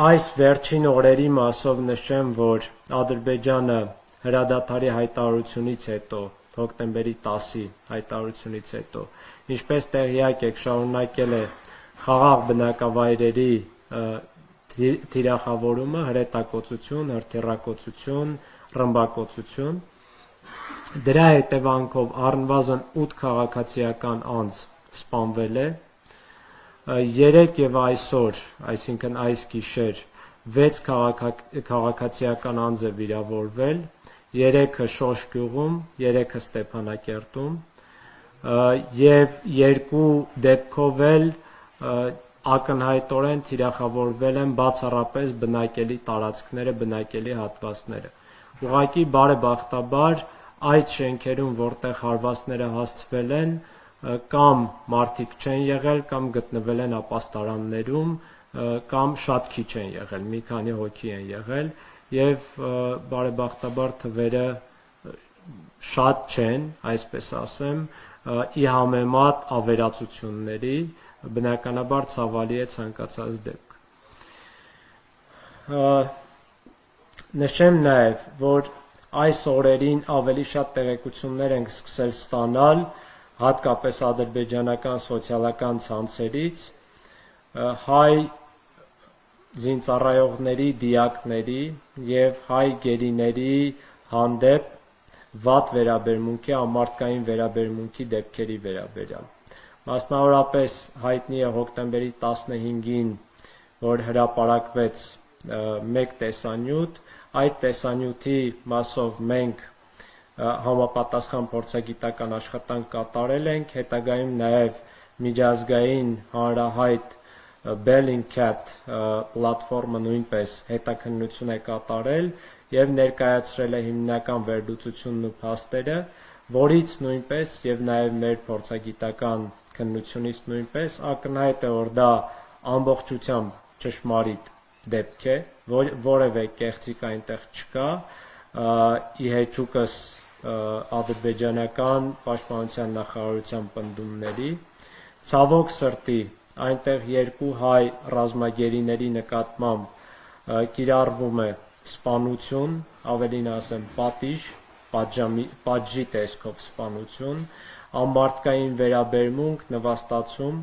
Այս վերջին օրերի մասով նշեմ, որ Ադրբեջանը հրադադարի հայտարարությունից հետո, հոկտեմբերի 10-ի հայտարարությունից հետո, ինչպես տեղյակ եք, շարունակել է խաղաղ բնակավայրերի թիրախավորումը, հրետակոծություն, հրթիռակոծություն, ռմբակոծություն։ Դրա հետևանքով առնվազն 8 քաղաքացիական անձ սպանվել է, 3 եւ այսօր, այսինքն այս գիշեր 6 քաղաքացիական անձ է վիրավորվել, 3-ը Շոշ գյուղում, 3-ը Ստեփանակերտում եւ 2 դեպքով էլ ակնհայտորեն թիրախավորվել են բացառապես բնակելի տարածքները, բնակելի հատվածները։ Ուղղակի բարեբախտաբար այդ շենքերում, որտեղ հարվածները հասցվել են, կամ մարդիկ չեն եղել, կամ գտնվել են ապաստարաններում, կամ շատ քիչ են եղել, մի քանի հոգի են եղել, եւ բարեբախտաբար թվերը շատ չեն, այսպես ասեմ, ի համեմատ ավերածությունների, բնականաբար ցավալի է ցանկացած դեպք։ Նշեմ նաեւ, որ այս օրերին ավելի շատ տեղեկություններ ենք սկսել ստանալ, հատկապես ադրբեջանական սոցիալական ցանցերից, հայ զինծառայողների, դիակների եւ հայ գերիների հանդեպ վատ վերաբերմունքի, ամարտկային վերաբերմունքի դեպքերի վերաբերյալ։ Մասնավորապես հայտնի է հոկտեմբերի 15-ին, որ հրապարակվեց մեկ տեսանյութ, այդ տեսանյութի մասով մենք համապատասխան փորձագիտական աշխատանք կատարել ենք, հետագայում նաև միջազգային հանրահայտ Bellingcat պլատֆորմը նույնպես հետաքննություն է կատարել եւ ներկայացրել է հիմնական վերլուծությունն ու փաստերը, որից նույնպես եւ նաև մեր փորձագիտական քննությունից նույնպես ակնհայտ է, որ դա ամբողջությամբ ճշմարիտ դեպք է, որևէ կեղծիք այնտեղ չկա, ի հեճուկս ադրբեջանական պաշտպանության նախարարության պնդումների, ցավոք սրտի այնտեղ 2 հայ ռազմագերիների նկատմամբ կիրառվում է սպանություն, ավելին ասեմ պատիժ, պատժի տեսքով սպանություն, ամարտկային վերաբերմունք, նվաստացում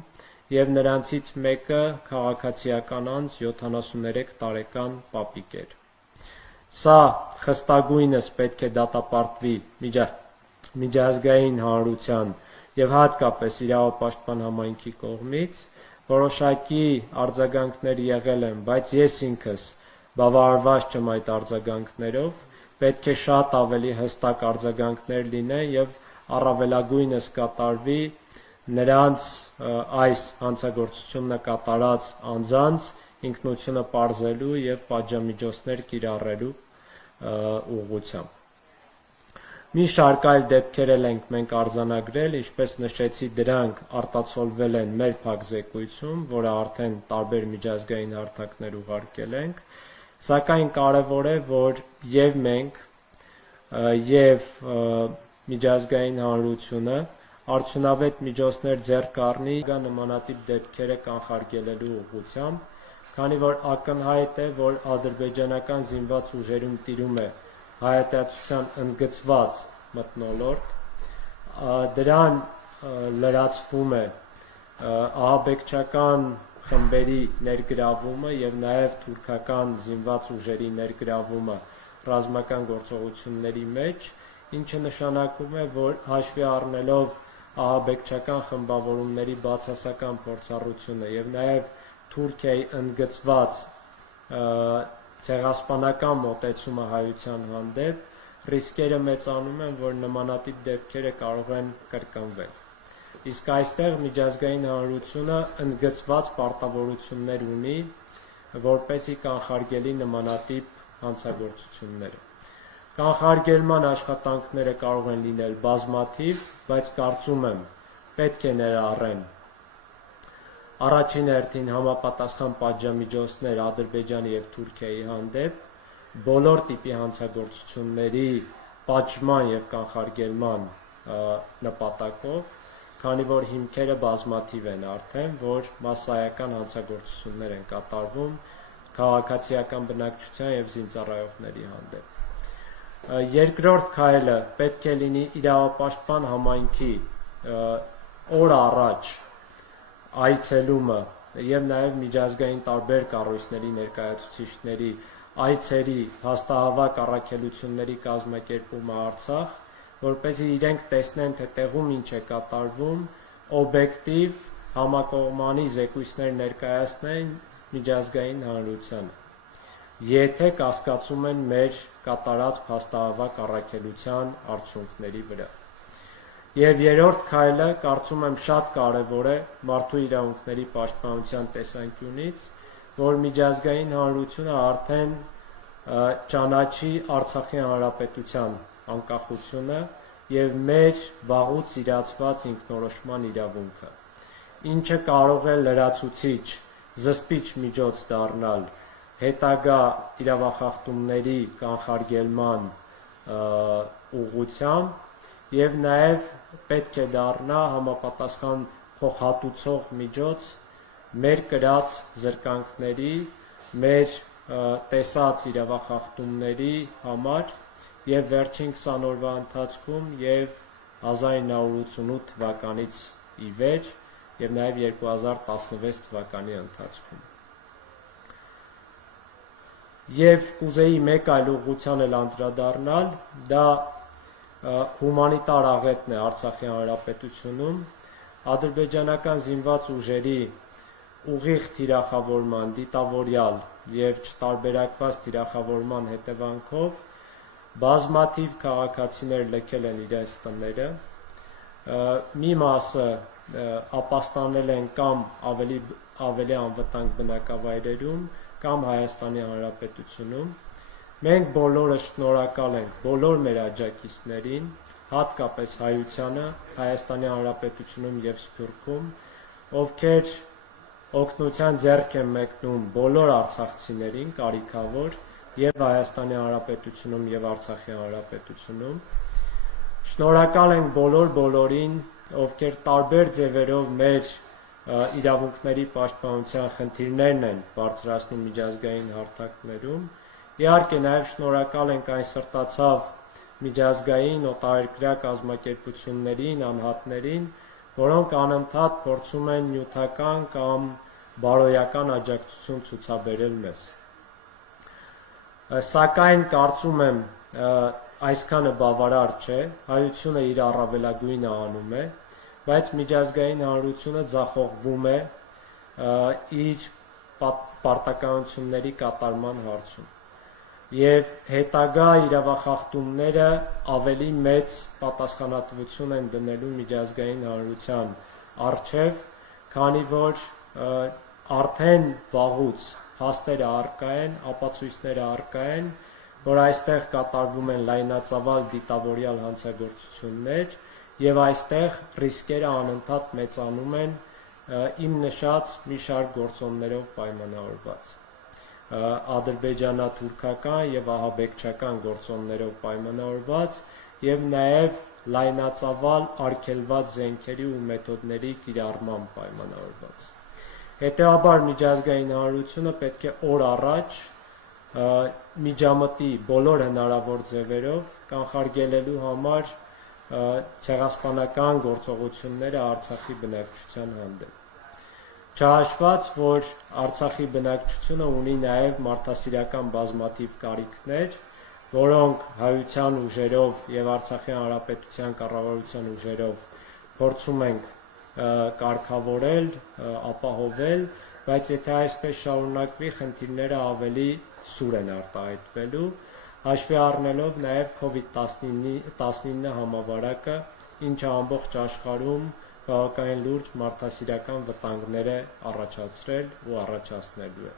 եւ նրանցից մեկը քաղաքացիական անձ 73 տարեկան պապիկ էր։ Սա խստագույնս պետք է դատապարտվի միջազգային հանրության եւ հատկապես իրավապաշտպան համայնքի կողմից, որոշակի արձագանքներ եղել են, բայց ես ինքս բավարարված չեմ այդ արձագանքներով, պետք է շատ ավելի հստակ արձագանքներ լինեն եւ առավելագույնս կատարվի նրանց այս հանցագործությունը կատարած անձանց ինքնությունը պարզելու եւ պատժամիջոցներ կիրառելու ուղղությամբ։ Մի շարք այլ դեպքեր ենք մենք արձանագրել, ինչպես նշեցի, դրանք արտացոլվել են մեր փակզեկույցում, որը արդեն տարբեր միջազգային հարթակներ ուղարկել ենք, սակայն կարևոր է, որ եւ մենք եւ միջազգային հանրությունը արդյունավետ միջոցներ ձեռք առնի նմանատիպ դեպքերը կանխարգելելու ուղղությամբ, քանի որ ակնհայտ է, որ ադրբեջանական զինված ուժերում տիրում է հայատյացության ընդգծված մթնոլորտ, դրան լրացվում է ահաբեկչական խմբերի ներգրավումը եւ նաեւ թուրքական զինված ուժերի ներգրավումը ռազմական գործողությունների մեջ, ինչը նշանակում է, որ հաշվի առնելով ահաբեկչական խմբավորումների բացասական փորձառությունը եւ նաեւ Թուրքիայի ընդգծված ցեղասպանական մոտեցումը հայության հանդեպ ռիսկերը մեծանում են, որ նմանատիպ դեպքերը կարող են կրկնվել։ Իսկ այստեղ միջազգային հանրությունը ընդգծված պարտավորություններ ունի, որպեսզի կանխարգելի նմանատիп հանցագործությունները։ Կանխարգելման աշխատանքները կարող են լինել բազմաթիվ, բայց կարծում եմ պետք է ներառեն առաջին հերթին համապատասխան պատժամիջոցներ Ադրբեջանի եւ Թուրքիայի հանդեպ, բոլոր տիպի հանցագործությունների պատժման եւ կանխարգելման նպատակով, քանի որ հիմքերը բազմաթիվ են արդեն, որ մասսայական հանցագործություններ են կատարվում քաղաքացիական բնակչության եւ զինծառայողների հանդեպ։ Երկրորդ քայլը պետք է լինի իրավապաշտպան համայնքի օր առաջ այցելումը եւ նաեւ միջազգային տարբեր կառույցների ներկայացուցիչների այցերի հաստահավաք առաքելությունների կազմակերպումը Արցախ, որպեսզի իրենք տեսնեն, թե տեղում ինչ է կատարվում, օբյեկտիվ համակողմանի զեկույցներ ներկայացնեն միջազգային հանրությանը, եթե կասկածում են մեր կատարած հաստահավաք առաքելության արդյունքների վրա։ Եվ երրորդ քայլը, կարծում եմ, շատ կարևոր է մարդու իրավունքների պաշտպանության տեսանկյունից, որ միջազգային հանրությունը արդեն ճանաչի Արցախի հանրապետության անկախությունը եւ մեր վաղուց իրացված ինքնորոշման իրավունքը, ինչը կարող է լրացուցիչ, զսպիչ միջոց դառնալ հետագա իրավախախտումների կանխարգելման ուղղությամբ եւ նաեւ պետք է դառնա համապատասխան փոխհատուցող միջոց մեր կրած զրկանքների, մեր տեսած իրավախախտումների համար եւ վերջին 20 օրվա ընթացքում եւ 1988 թվականից ի վեր եւ նաեւ 2016 թվականի ընթացքում։ Եվ կուզեի մեկ այլ ուղղության էլ անդրադառնալ, դա հումանիտար աղետն է Արցախի հանրապետությունում, ադրբեջանական զինված ուժերի ուղիղ թիրախավորման, դիտավորյալ եւ չտարբերակված թիրախավորման հետևանքով բազմաթիվ քաղաքացիներ լքել են իրենց տները, մի մասը ապաստանել են կամ ավելի անվտանգ բնակավայրերում, կամ Հայաստանի Հանրապետությունում։ Մենք բոլորը շնորհակալ ենք բոլոր մեր աջակիցներին, հատկապես հայությանը, Հայաստանի Հանրապետությունում եւ Սփյուռքում, ովքեր օգնության ձեռք են մեկնում բոլոր արցախցիներին կարիքավոր եւ Հայաստանի Հանրապետությունում եւ Արցախի Հանրապետությունում։ Շնորհակալ ենք բոլորին, ովքեր տարբեր ձևերով մեր իրավունքների պաշտպանության խնդիրներն են բարձրացնում միջազգային հարթակներում։ Իհարկե նաև շնորհակալ ենք այն սրտացավ միջազգային օտարերկրյա կազմակերպություններին, անհատներին, որոնք անընդհատ փորձում են նյութական կամ բարոյական աջակցություն ցուցաբերել մեզ։ Սակայն կարծում եմ այսքանը բավարար չէ, հայությունը իր առավելագույնը անում է, բայց միջազգային հանրությունը ձախողվում է իր պարտականությունների կատարման հարցում։ Եվ հետագա իրավախախտումները ավելի մեծ պատասխանատվություն են դնելու միջազգային հանրության առջև, քանի որ արդեն վաղուց հաստերը առկա են, ապացույցները առկա են, որ այստեղ կատարվում են լայնածավալ դիտավորյալ հանցագործություններ եւ այստեղ ռիսկերը անընդհատ մեծանում են իմ նշած մի շարք գործոններով պայմանավորված, ադրբեջանա-թուրքական եւ ահաբեկչական գործոններով պայմանավորված եւ նաեւ լայնածավալ արգելված զենքերի ու մեթոդների կիրառման պայմանավորված։ Հետևաբար միջազգային հանրությունը պետք է օր առաջ միջամտի բոլոր հնարավոր ձևերով կանխարգելելու համար ցեղասպանական գործողությունները Արցախի բնակչության հանդեպ։ Չհաշված, որ Արցախի բնակչությունը ունի նաև մարդասիրական բազմաթիվ կարիքներ, որոնք հայության ուժերով եւ Արցախի հանրապետության կառավարության ուժերով փորձում ենք կարգավորել, ապահովել, բայց եթե այսպես շարունակվի, խնդիրները ավելի սուր են արտահայտվելու, հաշվի առնելով նաև COVID-19 համավարակը, ինչը ամբողջ աշխարհում բավականին լուրջ մարդասիրական վտանգներ է առաջացրել ու առաջացնելու է։